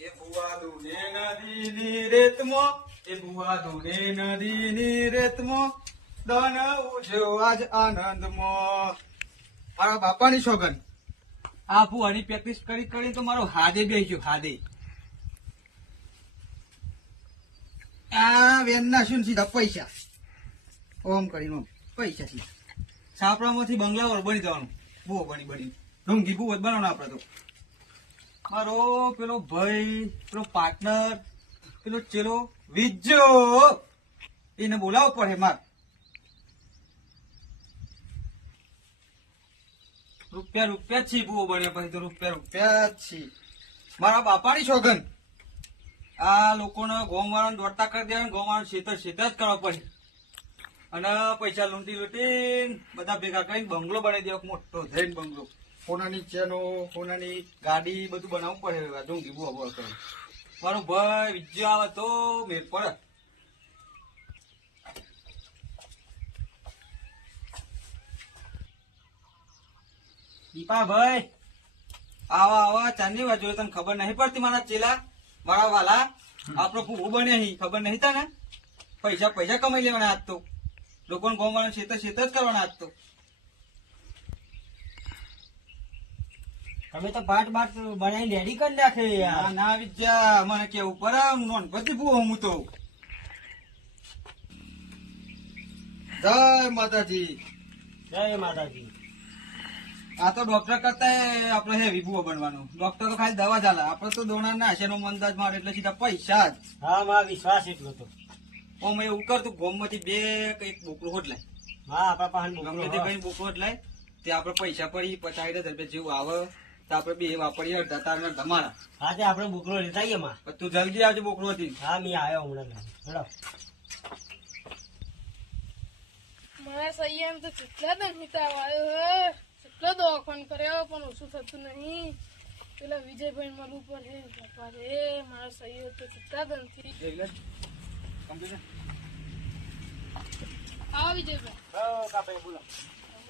એ બુઆ દુને નદીની રેતમાં, એ બુઆ દુને નદીની રેતમાં, દન ઉજ્યો આજ આનંદમાં. મારા બાપાની સોગન આ ભુવાની પ્રેક્ટિસ કરી કરી તો મારો હાદે બેસ્યો હાદે. આ વેનના શું સીધા પૈસા ઓમ કરીને ઓમ પૈસા સીધા સાપડામાંથી બંગલા બની જવાનું. બુઓ બની બની ઢોંગી બુઓ જ બનાવવાનું આપડે તો. મારો પેલો ભાઈ પેલો પાર્ટનર પેલો ચેલો વિજ્જો એને બોલાવવો પડે માર. રૂપિયા રૂપિયા જ છી બુઓ બન્યા પછી તો રૂપિયા રૂપિયા જ છી. મારા બાપાની સોગન આ લોકોને ગોમ વાળાને દોડતા કરી દેવા, ગોમ વાળાને શેતર શેતર જ કરવા પડે અને પૈસા લૂંટી લૂંટી બધા ભેગા કરીને બંગલો બનાવી દેવો, મોટો જૈન બંગલો. સોનાની ચેનો સોનાની ગાડી બધું બનાવવું પડે. ઢોંગી બુઆ બુઆ કરે. મારો ભાઈ વિજય આવે તો મેળ પડે. દીપા ભાઈ આવા આવા ચાંદની વાત જોઈએ. તને ખબર નહીં પડતી મારા ચેલા મારા વાલા આપણો ભૂ બને ખબર નહીં તને. પૈસા પૈસા કમાઈ લેવાના આજ તો. લોકોને ગોમવાનું શેતર શેતર જ કરવાના આજ તો. તમે તો પાટ બાટ બનાવી રેડી કરી નાખે યાર. ના વિદ્યા મને કેવું પડે નોનપતિ ભૂ હું તો. જય માતાજી. જય માતાજી. આ તો ડોક્ટર કરતા આપડે હેવી ભૂવો બનવાનું. ડોક્ટર તો ખાલી દવા ચાલે, આપડે તો દોણા ના છે મંદાજ મારે એટલે સીધા પૈસા જ. હા મારો વિશ્વાસ એટલો તો. ઓમ એવું કરતું ગોમ માંથી બે એક બોકડો હોટલાય. હા આપડા પાસે ગમે ભાઈ બોકડો હોટલાય તે આપડે પૈસા પડી 50,000 રૂપિયા જેવું આવે તો આપડે બે વાપરીએ અડધા તાર ને તમારા. હા તે આપડે બોકરો લેતા આવીએ માં. તું જલ્દી આવજે બોકડો હતી. હા મેં આવ્યો હમણાં. હેડો. મારા સૈયામ તો કેટલા દમિતા આવ્યો હે, કેટલો દવાખાન કર્યો પણ ઓછું થતું નહીં. પેલા વિજયભાઈ મળવું પડે. બાપા રે મારા સૈયો તો કેટલા દમથી. આવો વિજયભાઈ. બોલો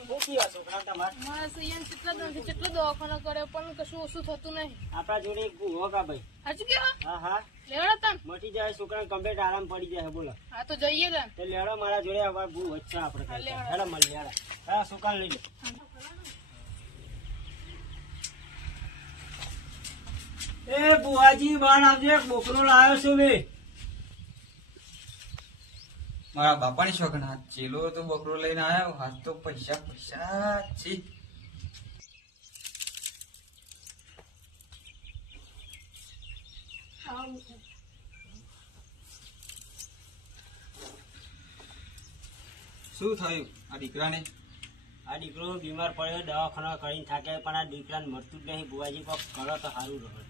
બોકી આ છોકરા તમારે. મારા સૈયાને કેટલા દમથી કેટલો દવાખાનો કર્યો પણ કશું ઓછું થતું નહીં. આપડા જોડે એક ભૂવો કા ભાઈ. સાચું કેવા હા હા લેવડો તમ. મટી જાય છોકરા કમ્પ્લીટ આરામ પડી જાય. બોલો હા તો જઈએ તમ. તો લેડો મારા જોડે હવે ભૂ વચ્ચે આપડે. હા, લેવડો. હેડો મળી હેડો. હા છોકરા લઈ લો. એ બુઆજી બાર આવજે, બોકરો લાવ્યો છું મેં. મારા બાપાની શોખન હાથ ચેલો તો બકરો લઈને આવ્યો. હાથ તો પૈસા પૈસા છે. શું થયું આ દીકરાને? આ દીકરો બીમાર પડ્યો, દવાખાના કરીને થાકે પણ આ દીકરાને મળતું જ નહીં. બુઆજી કોક કરો તો સારું રહે.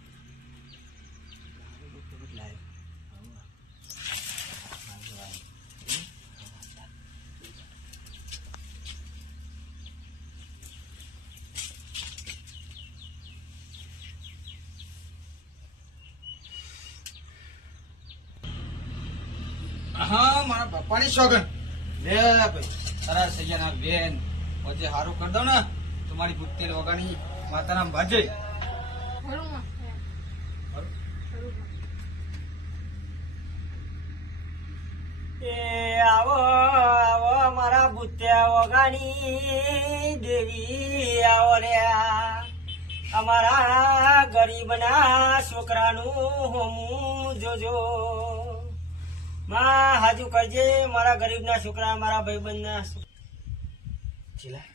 હા મારા બાપાની સોગન લે ભાઈ તારા સૈયાના બેન પછી હારું કરી દઉં ને તો મારી 72 વગાની માતાના ભાજે. ખરું માં. એ આવો આવો મારા બુત્યા વગાની દેવી આવો રે. અમારા ગરીબના છોકરાનું હોમું જોજો. માં હાજુ કરજે મારા ગરીબના છોકરા, મારા ભાઈબંધના. ચેલા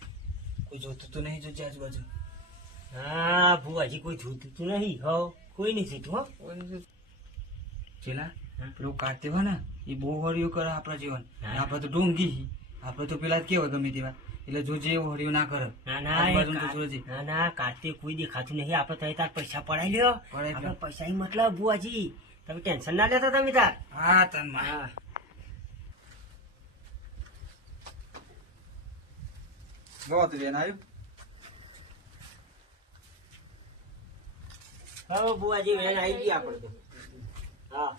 કોઈ જોતું તો નહીં જોજે આજુબાજુ. હા ભુવાજી કોઈ જોતું તું નહીં. હો કોઈ નહીં જોતું. હો ચેલા પેલો કાતે હોય ને એ બહુ હરિયો કરે આપણા જીવન. આપડે તો ડોંગી આપડે તો પેલા કેવા ગમે તેવા એટલે જોજે એવો હરિયો ના કરે. ના ના આજુબાજુ તો જોજે. ના ના કાતે કોઈ દેખાતું નહીં. આપડે તો તાર પૈસા પડાઈ લ્યો. આપડે પૈસા મતલબ ભુવાજી તમે ટેન્શન ના લેતા તમે તાર. હા તન માં હા બહુ બેન આવ્યું. હવે બુઆજી વેન આવી ગઈ આપડે તો. હા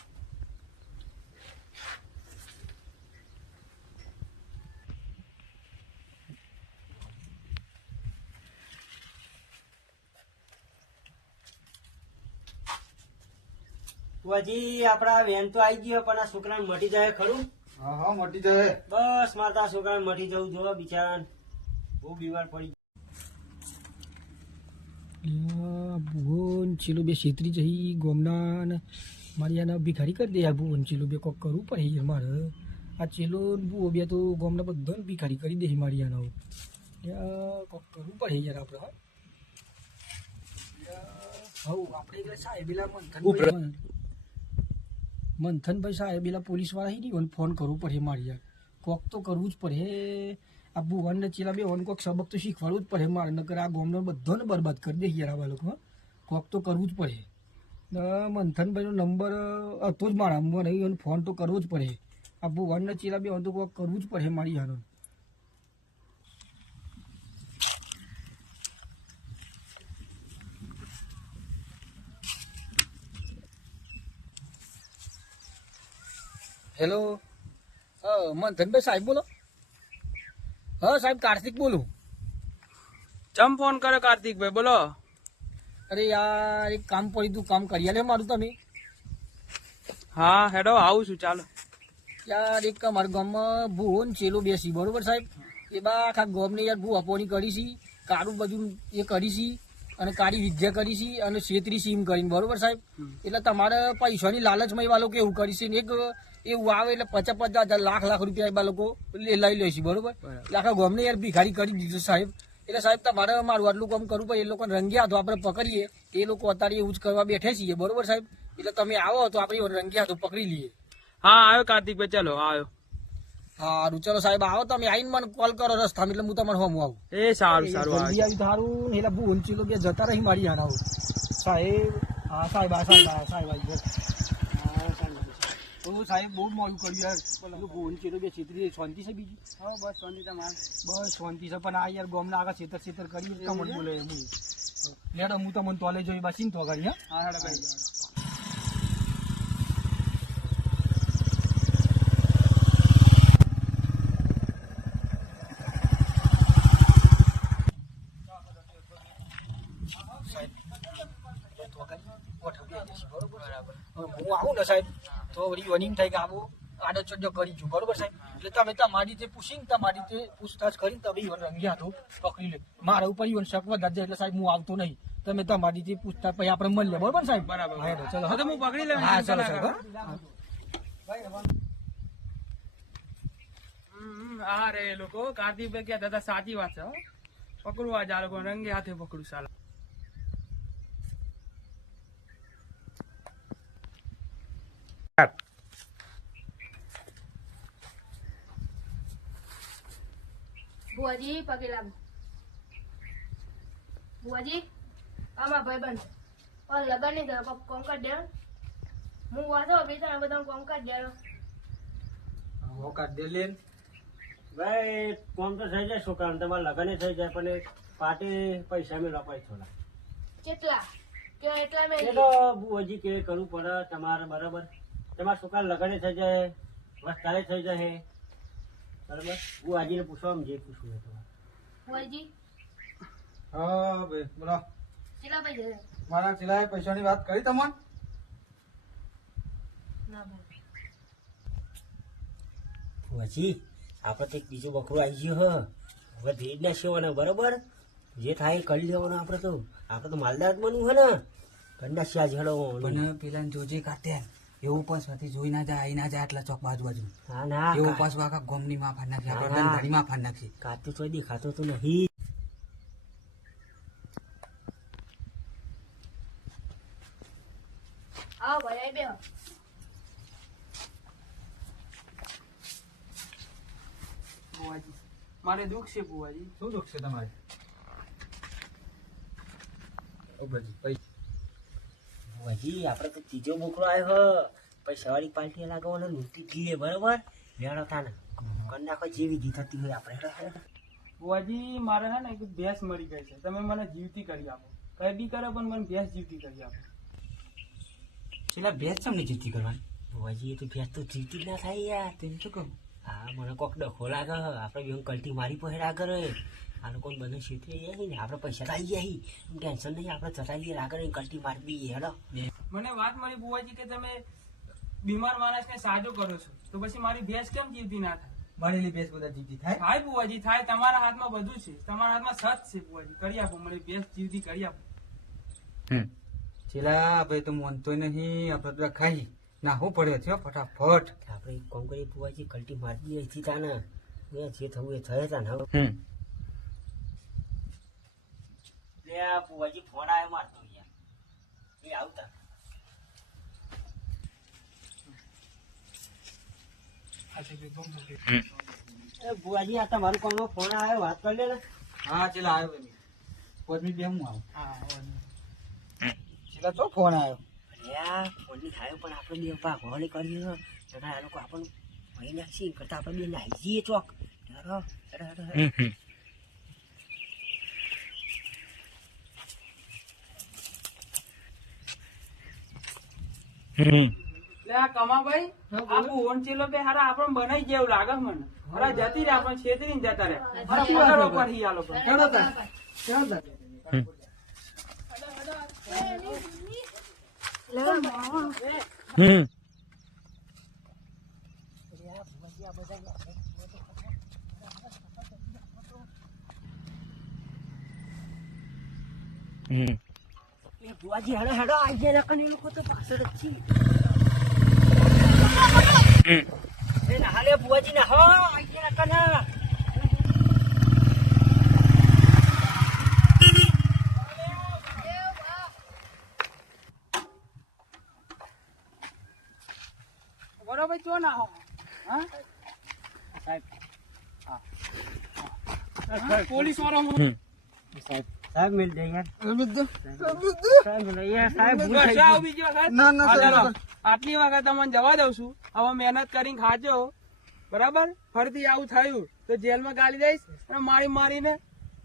બુઆજી આપડા વેન તો આવી ગયો પણ આ છોકરાને મટી જાય ખરું? હા હા મોટી જાય. બસ મારે તો આ છોકરાને મટી જવું જો બિચારા બહુ બીમાર પડી ભુવન ચીલું બે છેતરી જઈ ગોમના ને મારી આને ભિખારી કરી દે. આ ભુવન ચીલું બે કોક કરવું પડે યાર મારે. આ ચેલો ભૂવો બે તો ગોમના બધાને ભિખારી કરી દે મારી આને કોક કરવું પડે યાર આપણે. હવ આપણે એટલે સાહેબેલા મંથનભાઈ સાહેબેલા પોલીસવાળા હી નહીં ફોન કરવું પડે મારી યાર. કોક તો કરવું જ પડે. આ ભુવનને ચેલા બે વન કોક સબક તો શીખવાડવું જ પડે મારે, નકર આ ગામનો બધાને બરબાદ કરી દે યાર આવા લોકો. કોક તો કરવું જ પડે. મંથનભાઈનો નંબર હતો જ મારા મને એને ફોન તો કરવો જ પડે. આ ભુવનને ચેલા બે તો કોક કરવું જ પડે મારી યાર. હેલો, મંથનભાઈ સાહેબ બોલો? હા સાહેબ, કાર્તિક બોલું. ચમ ફોન કર્યો કાર્તિકભાઈ? બોલો. અરે યાર એક કામ પડ્યું તું, કામ કરી આલે મારું તમે. હા હેડો આવું છું, ચાલો. યાર એક અમારા ગામમાં ભુવન ચેલો બેસી બરોબર સાહેબ. એ બા આખા ગામને યાર ભૂ આપવાની કરી છે, કાળું બધું એ કરી છે અને કાળી વિદ્યા કરી છે અને છેતરી સીમ કરીને બરોબર સાહેબ. એટલે તમારે પૈસાની લાલચમાં એવા લોકો એવું કરી છે ને એક એવું આવે એટલે 50-50 લાખ રૂપિયા એવા લોકો લઈ લે છે બરોબર. એટલે આખા ગામને યાર ભિખારી કરી દીધું સાહેબ. એટલે સાહેબ તમારે મારું આટલું કામ કરવું પડે. એ લોકોને રંગ્યા હાથો આપણે પકડીએ. એ લોકો અત્યારે એવું જ કરવા બેઠે છીએ બરોબર સાહેબ. એટલે તમે આવો તો આપણે રંગ્યા હાથો પકડી લઈએ. હા આવ્યો કાર્તિકભાઈ, ચાલો આવ્યો. સારું ચલો સાહેબ, આવો તમે આવીને મને કોલ કરો રસ્તામાં એટલે હું તમારે હોમ આવું. એ સારું સારું જલ્દી આવી સારું. એટલે ભુવન ચીલો બે જતા રહી મારી આના સાહેબ. હા સાહેબ, હા સાહેબ, હા સાહેબ આવી ગયો. તો સાહેબ બહુ મોડું કર્યું યાર. ભુવન ચીલો બે છેતરી શાંતિ છે બીજી? હા બસ શાંતિ તમારે. બસ શાંતિ છે પણ આ યાર ગામના આગળ છેતર કરીએ તમને બોલે લેડો હું તમને તોલે જોઈ બસીને તો કરી. હા હેડો ભાઈ. હું આવું ને સાહેબ તો વળી વનિંગ થાય કે આવું આડો ચડ્ડો કરી છું બરોબર સાહેબ. એટલે તમે તમારી રીતે પૂછીને તમારી રીતે પૂછતાછ કરીને તમે ઈવન રંગી હાથો પકડી લે. મારા ઉપર ઈવન શક વધારે એટલે સાહેબ હું આવતો નહીં. તમે તમારી રીતે પૂછતા પછી આપણે મળીએ બરોબર સાહેબ. બરાબર. ચલો હા તો હું પકડી લઉં. હા ચલો સાહેબ. હા રે લોકો કાર્તિકભાઈ ક્યાં દાદા સાચી વાત છે. પકડવા જ આ લોકો રંગે હાથે પકડું સાલા. બુઆજી પગે લાગો. બુઆજી આમાં ભાઈબંધ લગન નહીં કરો કોમ કાઢ દે. હું વાંચો બે ત્રણ બધા કોમ કાઢ દે. કાઢ દે લેન. ભાઈ કોમ તો થઈ જાય છોકરાને, તમારે લગન થઈ જાય પણ પાર્ટી પૈસા મેળવા પડે થોડા. કેટલા કે એટલા એ મેં તો બુઆજી કે કરવું પડે તમારે બરાબર. તમારા છોકરા લગન થઈ જાય, વસ્તારે થઈ જાય બરાબર. બુઆજીને પૂછો આમ જે પૂછવું હોય તમારે. બુઆજી હા ભાઈ બોલો. કેટલા પૈસા મારા સિલાઈ પૈસાની વાત કરી તમને? ના બોલ. બુઆજી આપણે તો એક બીજું બકરું આવી ગયું હ. હવે ધીરે ના સેવાના બરોબર. જે થાય એ કરી લેવાનું. આપણે તો માલદાર જ બનવું હે ને. કંડા શ્યા ઝડો પણ પેલા જોજે કાઢે એવું પણ સાથે જોઈ ના જાય આવી ના જાય આટલા ચોક બાજુ હા ના એવું પાછું આખા ગોમની માં ફાડ નાખી આપણે ધંધાની માં ફાડ નાખી. કાતું તો દેખાતો તો નહીં. આવો ભાઈ બે બુવાજી મારે દુઃખ છે બુવાજી. શું દુઃખ છે તમારે? બુઆજી આપણે તો ત્રીજો બોકરો આવ્યો હ. પૈસા વાળી પાર્ટી લાગવાનો લૂંટી જઈએ બરોબર. લેડો તાને કરી નાખો જે વિધિ થતી હોય આપણે. બુવાજી મારે હે ને એક ભેંસ મળી ગઈ છે, તમે મને જીવતી કરી આપો. કઈ બી કરો પણ મને ભેંસ જીવતી કરી આપો. પેલા ભેજ તમને જીતી કરવાની. બુઆજી એ તો ભેંસ તો જીવતી જ ના થાય યાર. તેમ શું કહું? હા મને કોક ડખો લાગે. આપણે બેન કલટી મારી પહેરા કરે. આ લોકોને બંને શીતરી જાય ને આપણે પૈસા લાવી જાય ટેન્શન નહીં આપણે ચટાઈ લઈએ આગળ કલ્ટી મારી દઈએ હેડો મને વાત મળી બુવાજી કે તમે બીમાર માણસને સાજો કરો છો તો પછી મારી ભેંસ કેમ જીવતી ના થાય? મળેલી ભેંસ બધા જીતી થાય. થાય બુવાજી થાય, તમારા હાથમાં બધું છે, તમારા હાથમાં સત છે બુવાજી. કરી આપો, મને ભેંસ જીવતી કરી આપો. છેલ્લા ભાઈ તો માનતો નહીં, આપણે તો ખાઈ નાખવું પડે છે હો, ફટાફટ. આપણે એક કામ કરીએ બુવાજી કલ્ટી મારી દઈએ અહીંથી તાને જે થવું એ થયે તાને હવે લે બુવાજી ફોન આવે મારતો યાર એ આવતા બુવાજી આ તમારું કોનો ફોન આવ્યો વાત કરી લે ને હા છેલ્લા આવ્યો ભાઈ. 5 મિનિટ બે હું આવું. છેલ્લા તો ફોન આવ્યો. અલ્યા ફોનની થાય પણ આપણે બે ભાગ હોળી કરીએ ને જરા આ લોકો આપણને ભાઈ નાખી કરતા આપણે બે નાહી જઈએ ચોક હેડો હેડો હેડો એટલે આ કમાભાઈ આ ભુવન ચેલો બે હારા આપણને બનાવી જેવું લાગે મને. હારા જતી રહે આપણને છેતરીને જતા રહે. હારા પકડવા પડે આ લોકો. કેવો તા? કેવો તા? એ બુવાજી હેડો હેડો આવી ગયા નકર એ લોકો તો પાછળ જ છે એ ના લે બુવાજી ના હો આવી ગયા નકર ના બરોબર ચો ના હો હા પોલીસ વાળો સાહેબ મિલ જાય યાર સાહેબ મિલ યાર સાહેબ ભૂલ થઈ આવો ગઈ બીજી વખત ના ના હા, ચાલો. સાહેબ. આટલી વખત તમને જવા દઉં છું. હવે મહેનત કરીને ખાજો બરાબર. ફરીથી આવું થયું તો જેલમાં ગાલી દઈશ અને મારી મારીને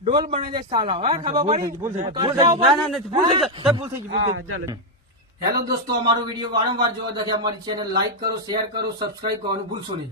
ડોલ બનાવી દઈશ સાલા. હા ખબર પડી? ભૂલ થઈ ગઈ. કરજો ના ના પછી. નથી ભૂલ થઈ ગઈ. સાહેબ, ભૂલ થઈ ગઈ. ભૂલ થઈ હા, ગઈ. ચાલો. હેલો દોસ્તો, અમારો વિડીયો વારંવાર જોવા માટે અમારી ચેનલ લાઈક કરો, શેર કરો, સબસ્ક્રાઇબ કરવાનું ભૂલશો નહીં.